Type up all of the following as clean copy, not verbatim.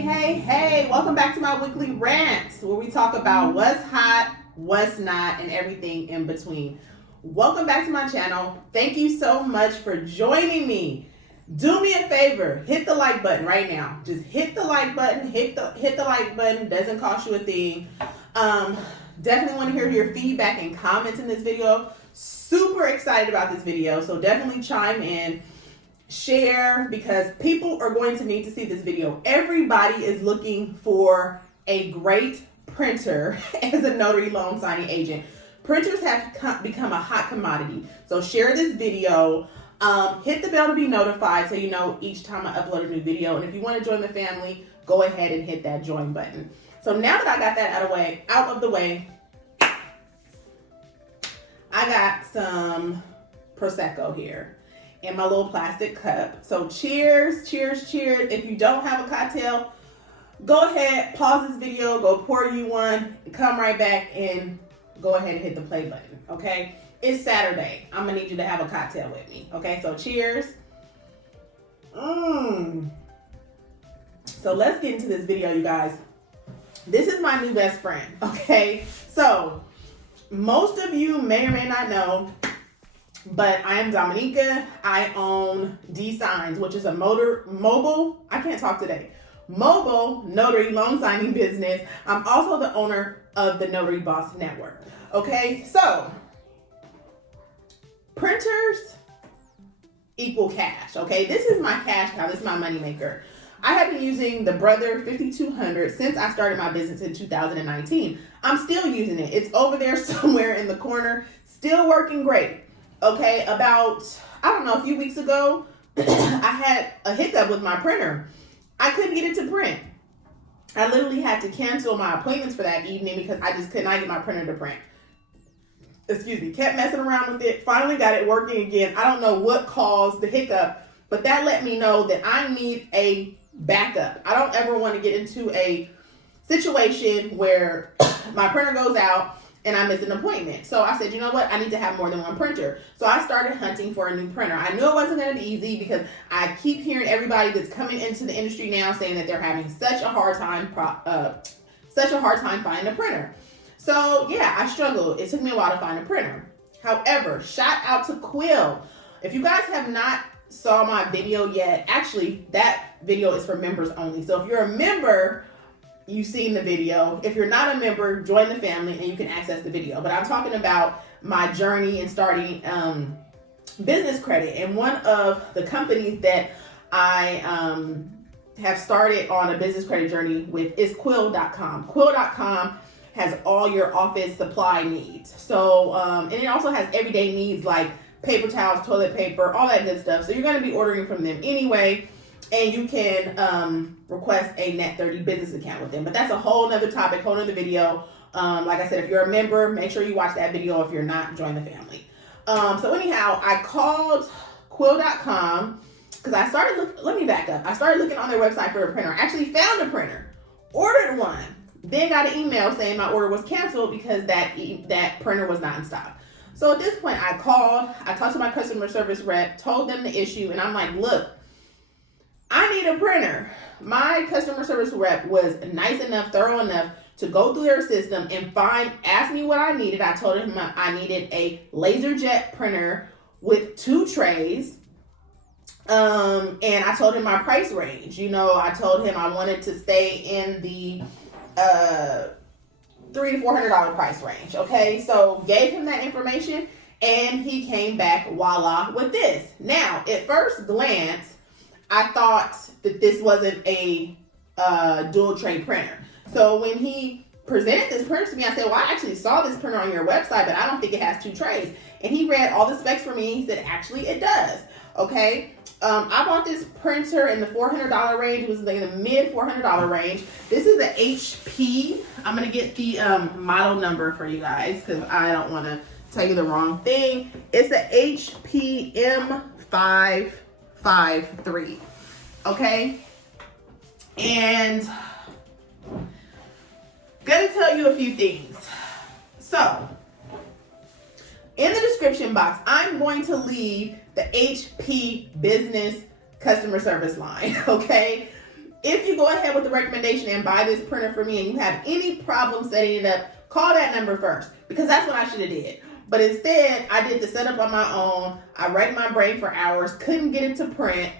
Hey, welcome back to my weekly rants where we talk about what's hot, what's not, and everything in between. Welcome back to my channel. Thank you so much for joining me. Do me a favor, hit the like button right now. Just hit the like button, hit the like button, doesn't cost you a thing. Definitely want to hear your feedback and comments in this video. Super excited about this video, so definitely chime in. Share, because people are going to need to see this video. Everybody is looking for a great printer as a notary loan signing agent. Printers have become a hot commodity. So share this video, hit the bell to be notified so you know each time I upload a new video. And if you want to join the family, go ahead and hit that join button. So now that I got that out of the way, I got some Prosecco here in my little plastic cup. So cheers. If you don't have a cocktail, go ahead, pause this video, go pour you one, come right back and go ahead and hit the play button, okay? It's Saturday. I'm gonna need you to have a cocktail with me, okay? So cheers. So let's get into this video, you guys. This is my new best friend, okay? So most of you may or may not know, but I am Dominica. I own D-Signs, which is a mobile notary loan signing business. I'm also the owner of the Notary Boss Network. Okay, so printers equal cash. Okay, this is my cash cow. This is my money maker. I have been using the Brother 5200 since I started my business in 2019. I'm still using it. It's over there somewhere in the corner, still working great. Okay, about, a few weeks ago, I had a hiccup with my printer. I couldn't get it to print. I literally had to cancel my appointments for that evening because I just could not get my printer to print. Kept messing around with it, finally got it working again. I don't know what caused the hiccup, but that let me know that I need a backup. I don't ever want to get into a situation where my printer goes out and I missed an appointment. So I said, you know what? I need to have more than one printer. So I started hunting for a new printer. I knew it wasn't going to be easy because I keep hearing everybody that's coming into the industry now saying that they're having such a hard time finding a printer. So yeah, I struggled. It took me a while to find a printer. However, shout out to Quill. If you guys have not saw my video yet, actually that video is for members only. So if you're a member, you've seen the video. If you're not a member, join the family and you can access the video. But I'm talking about my journey in starting business credit. And one of the companies that I have started on a business credit journey with is Quill.com. Quill.com has all your office supply needs. So, and it also has everyday needs like paper towels, toilet paper, all that good stuff. So you're going to be ordering from them anyway. And you can request a Net 30 business account with them. But that's a whole nother topic, whole nother video. Like I said, if you're a member, make sure you watch that video. If you're not, join the family. So anyhow, I called Quill.com because I started let me back up. I started looking on their website for a printer. I actually found a printer, ordered one, then got an email saying my order was canceled because that printer was not in stock. So at this point, I called, I talked to my customer service rep, told them the issue, and I'm like, look, I need a printer. My customer service rep was nice enough, thorough enough to go through their system and ask me what I needed. I told him I needed a LaserJet printer with 2 trays. And I told him my price range. I told him I wanted to stay in the $300 to $400 price range. Okay, so gave him that information and he came back, voila, with this. Now, at first glance, I thought that this wasn't a dual tray printer. So when he presented this printer to me, I said, well, I actually saw this printer on your website, but I don't think it has 2 trays. And he read all the specs for me. He said, actually, it does. Okay. I bought this printer in the $400 range. It was in the mid $400 range. This is an HP. I'm going to get the model number for you guys because I don't want to tell you the wrong thing. It's an HP M553. Okay. And gonna tell you a few things. So in the description box, I'm going to leave the HP business customer service line, okay? if you go ahead with the recommendation and buy this printer for me and you have any problem setting it up, call that number first, because that's what I should have did. But instead, I did the setup on my own. I racked my brain for hours, couldn't get it to print,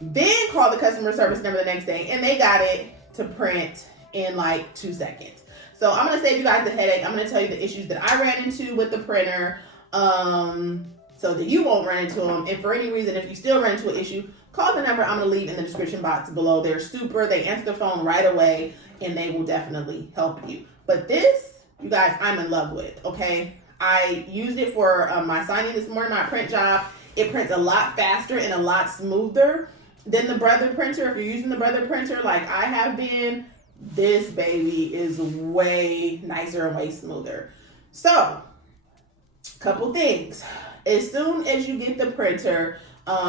then called the customer service number the next day, and they got it to print in like 2 seconds. So I'm going to save you guys the headache. I'm going to tell you the issues that I ran into with the printer, so that you won't run into them. And for any reason, if you still run into an issue, call the number I'm going to leave in the description box below. They're super. They answer the phone right away, and they will definitely help you. But this, you guys, I'm in love with, okay? I used it for my signing this morning, my print job. It prints a lot faster and a lot smoother than the Brother printer. If you're using the Brother printer like I have been, this baby is way nicer and way smoother. So, couple things. As soon as you get the printer,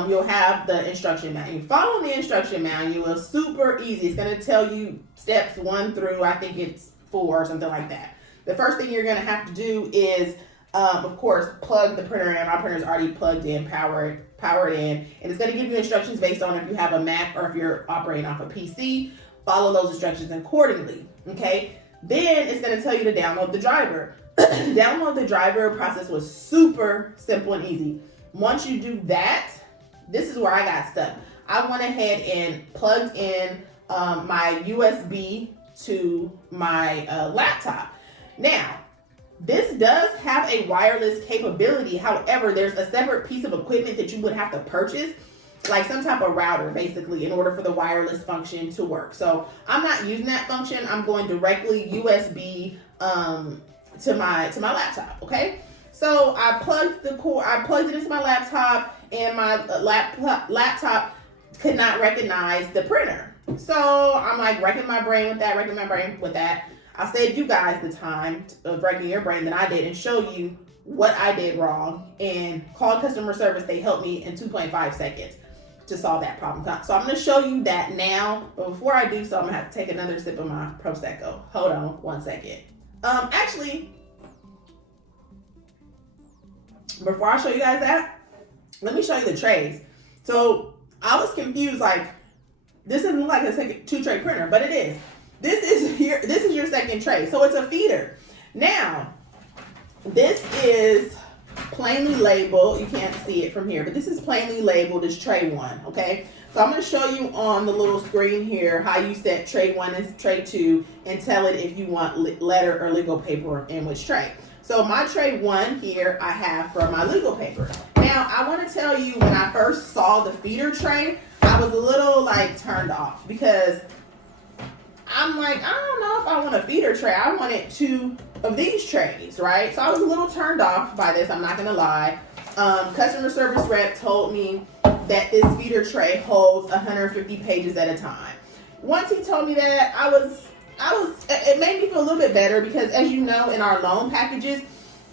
you'll have the instruction manual. Follow the instruction manual. It's super easy. It's going to tell you steps 1 through, I think it's 4 or something like that. The first thing you're going to have to do is, of course, plug the printer in. My printer's already plugged in, powered in, and it's going to give you instructions based on if you have a Mac or if you're operating off a PC. Follow those instructions accordingly, okay? Then it's going to tell you to download the driver. Download the driver process was super simple and easy. Once you do that, this is where I got stuck. I went ahead and plugged in my USB to my laptop. Now, this does have a wireless capability. However, there's a separate piece of equipment that you would have to purchase, like some type of router, basically, in order for the wireless function to work. So I'm not using that function. I'm going directly USB to my laptop. Okay. So I plugged it into my laptop, and my laptop could not recognize the printer. So I'm like wrecking my brain with that. I'll save you guys the time of wrecking your brain that I did and show you what I did wrong, and call customer service. They helped me in 2.5 seconds to solve that problem. So I'm going to show you that now, but before I do so, I'm going to have to take another sip of my Prosecco. Hold on 1 second. Actually, before I show you guys that, let me show you the trays. So I was confused, like, this doesn't look like a 2-tray printer, but it is. This is your second tray. So it's a feeder. Now, this is plainly labeled. You can't see it from here, but this is plainly labeled as tray 1, okay? So I'm going to show you on the little screen here how you set tray 1 and tray 2 and tell it if you want letter or legal paper in which tray. So my tray 1 here I have for my legal paper. Now, I want to tell you, when I first saw the feeder tray, I was a little like turned off, because I'm like, I don't know if I want a feeder tray. I wanted 2 of these trays, right? So I was a little turned off by this, I'm not gonna lie. Customer service rep told me that this feeder tray holds 150 pages at a time. Once he told me that, it made me feel a little bit better, because as you know, in our loan packages,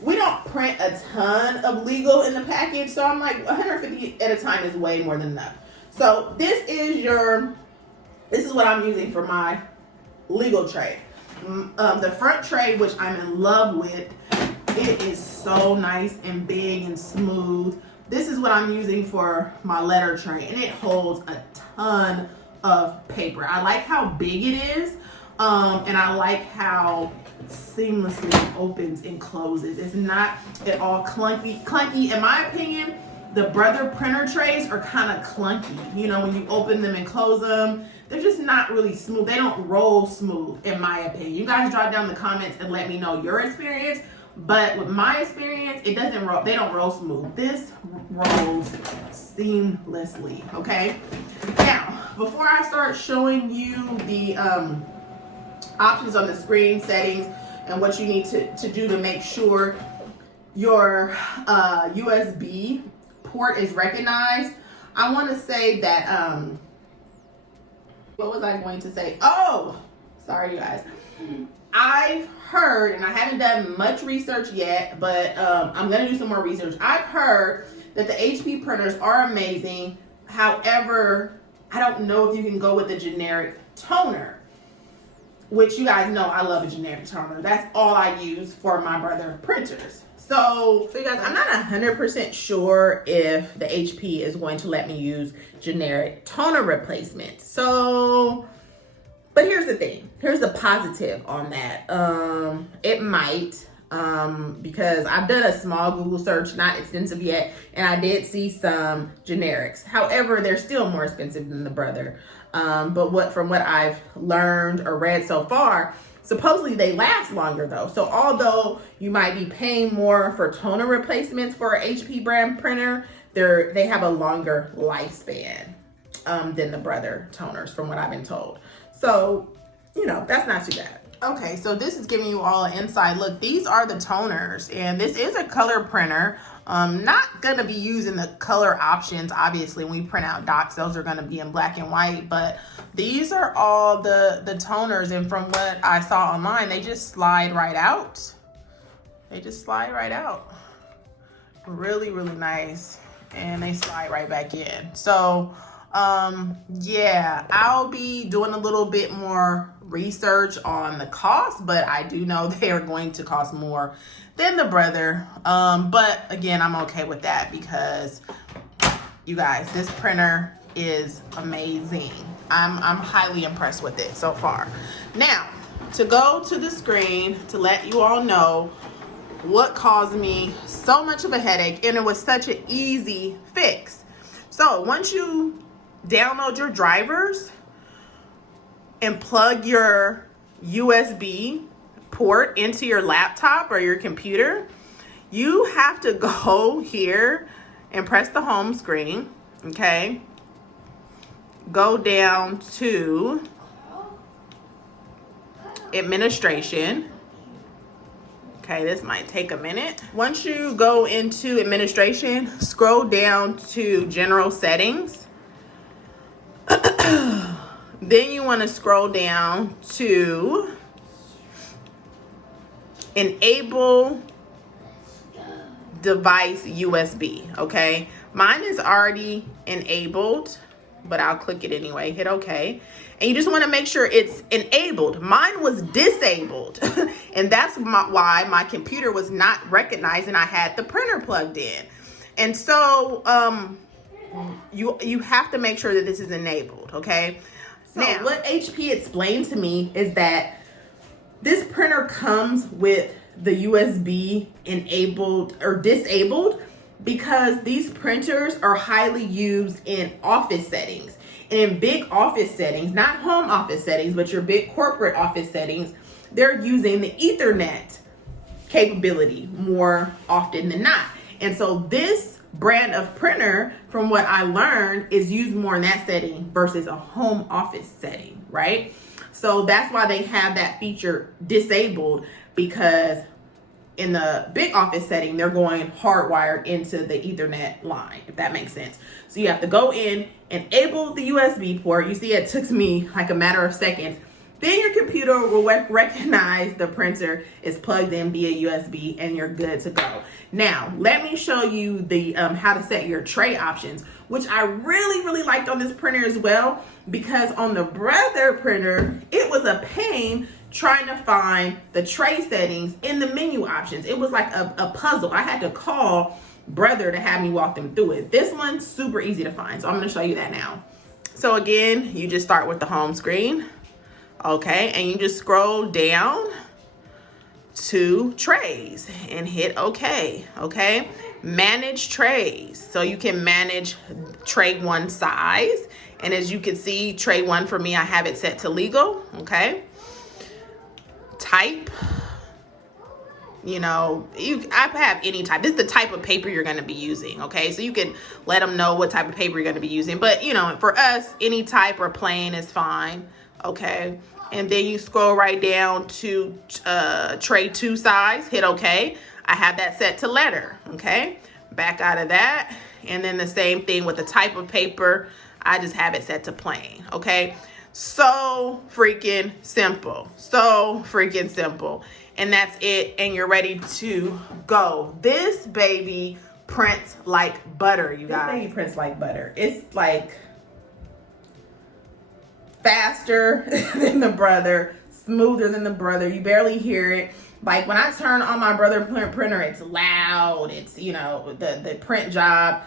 we don't print a ton of legal in the package. So I'm like, 150 at a time is way more than enough. So this is what I'm using for my legal tray. The front tray, which I'm in love with, it is so nice and big and smooth. This is what I'm using for my letter tray, and it holds a ton of paper. I like how big it is, and I like how seamlessly it opens and closes. It's not at all clunky. In my opinion, the Brother printer trays are kind of clunky. You know, when you open them and close them, they're just not really smooth. They don't roll smooth, in my opinion. You guys drop down in the comments and let me know your experience. But with my experience, it doesn't roll. They don't roll smooth. This rolls seamlessly. Okay. Now, before I start showing you the options on the screen, settings, and what you need to do to make sure your USB port is recognized, I want to say that what was I going to say? Oh, sorry, you guys. I've heard, and I haven't done much research yet, but I'm going to do some more research. I've heard that the HP printers are amazing. However, I don't know if you can go with a generic toner, which you guys know I love a generic toner. That's all I use for my Brother printers. So you guys, I'm not 100% sure if the HP is going to let me use generic toner replacement. So here's the thing. Here's the positive on that. It might, because I've done a small Google search, not extensive yet, and I did see some generics. However, they're still more expensive than the Brother. But from what I've learned or read so far, supposedly they last longer though. So although you might be paying more for toner replacements for an HP brand printer, they have a longer lifespan than the Brother toners, from what I've been told. So, that's not too bad. Okay, so this is giving you all an inside look. These are the toners, and this is a color printer. Not gonna be using the color options, obviously. When we print out docs, those are gonna be in black and white, but these are all the toners, and from what I saw online, they just slide right out. They just slide right out. Really, really nice. And they slide right back in. So, yeah, I'll be doing a little bit more research on the cost, but I do know they are going to cost more than the Brother. But again, I'm okay with that because you guys, this printer is amazing. I'm highly impressed with it so far. Now, to go to the screen to let you all know what caused me so much of a headache, and it was such an easy fix. So once you download your drivers and plug your USB port into your laptop or your computer, you have to go here and press the home screen, okay? Go down to administration. Okay, this might take a minute. Once you go into administration, scroll down to general settings. Then you want to scroll down to enable device USB, okay? Mine is already enabled, but I'll click it anyway, hit okay. And you just want to make sure it's enabled. Mine was disabled, and that's why my computer was not recognizing I had the printer plugged in. And so you have to make sure that this is enabled, okay? So now, what HP explained to me is that this printer comes with the USB enabled or disabled because these printers are highly used in office settings. And in big office settings, not home office settings, but your big corporate office settings, they're using the Ethernet capability more often than not. And so this brand of printer, from what I learned, is used more in that setting versus a home office setting, right? So that's why they have that feature disabled, because in the big office setting, they're going hardwired into the Ethernet line, if that makes sense. So you have to go in, enable the USB port. You see, it took me like a matter of seconds. Then your computer will recognize the printer is plugged in via USB, and you're good to go. Now, let me show you the how to set your tray options, which I really, really liked on this printer as well, because on the Brother printer, it was a pain trying to find the tray settings in the menu options. It was like a puzzle. I had to call Brother to have me walk them through it. This one's super easy to find, so I'm gonna show you that now. So again, you just start with the home screen. Okay, and you just scroll down to trays and hit okay. Okay, manage trays. So you can manage tray 1 size. And as you can see, tray 1 for me, I have it set to legal. Okay, type. I have any type. This is the type of paper you're going to be using. Okay, so you can let them know what type of paper you're going to be using. But for us, any type or plain is fine. Okay, and then you scroll right down to tray 2 size, hit okay. I have that set to letter. Okay, back out of that, and then the same thing with the type of paper. I just have it set to plain. Okay, so freaking simple. So freaking simple. And that's it, and you're ready to go. This baby prints like butter, you guys. This baby prints like butter. It's like faster than the Brother, smoother than the Brother. You barely hear it. Like when I turn on my Brother printer, it's loud. It's, the print job.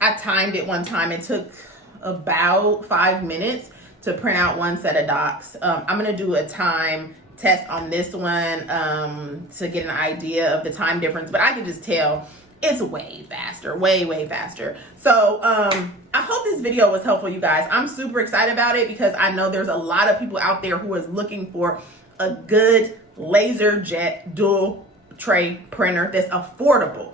I timed it one time. It took about 5 minutes to print out one set of docs. I'm gonna do a time test on this one to get an idea of the time difference, but I can just tell it's way faster, way faster. So I hope this video was helpful, you guys. I'm super excited about it because I know there's a lot of people out there who is looking for a good LaserJet dual tray printer that's affordable.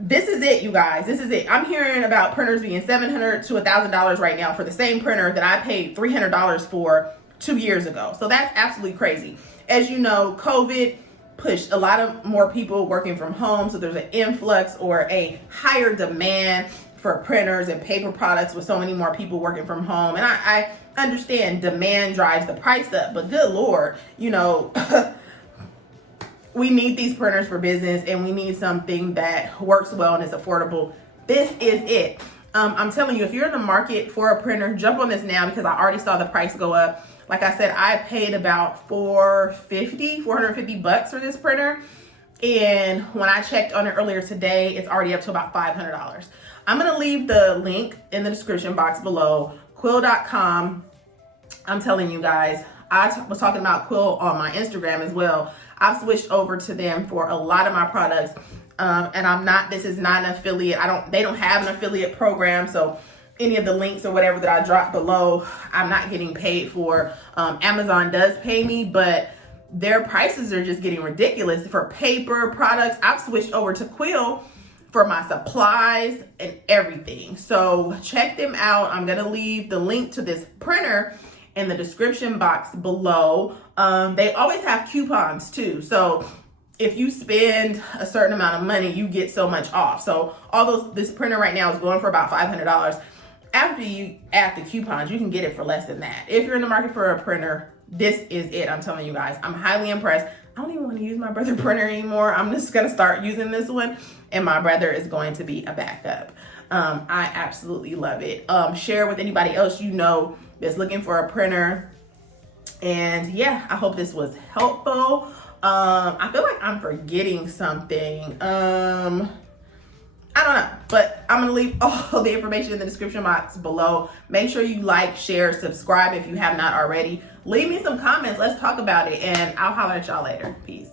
This is it, you guys. This is it. I'm hearing about printers being $700 to $1,000 right now for the same printer that I paid $300 for 2 years ago. So that's absolutely crazy. As you know, COVID pushed a lot of more people working from home. So there's an influx or a higher demand for printers and paper products with so many more people working from home. And I understand demand drives the price up, but good Lord, you know, we need these printers for business and we need something that works well and is affordable. This is it. I'm telling you, if you're in the market for a printer, jump on this now because I already saw the price go up. Like I said, I paid about $450 bucks for this printer. And when I checked on it earlier today, it's already up to about $500. I'm gonna leave the link in the description box below, quill.com. I'm telling you guys, I was talking about Quill on my Instagram as well. I've switched over to them for a lot of my products. And this is not an affiliate. They don't have an affiliate program. So any of the links or whatever that I drop below, I'm not getting paid for. Amazon does pay me, but their prices are just getting ridiculous. For paper products, I've switched over to Quill for my supplies and everything. So check them out. I'm gonna leave the link to this printer in the description box below. They always have coupons too. So if you spend a certain amount of money, you get so much off. So this printer right now is going for about $500. After you add the coupons, you can get it for less than that. If you're in the market for a printer, this is it. I'm telling you guys, I'm highly impressed. I don't even want to use my brother printer anymore. I'm just gonna start using this one, and my brother is going to be a backup. I absolutely love it. Share with anybody else you know that's looking for a printer. And yeah, I hope this was helpful. I feel like I'm forgetting something. I don't know, but I'm gonna leave all the information in the description box below. Make sure you like, share, subscribe if you have not already. Leave me some comments. Let's talk about it, and I'll holler at y'all later. Peace.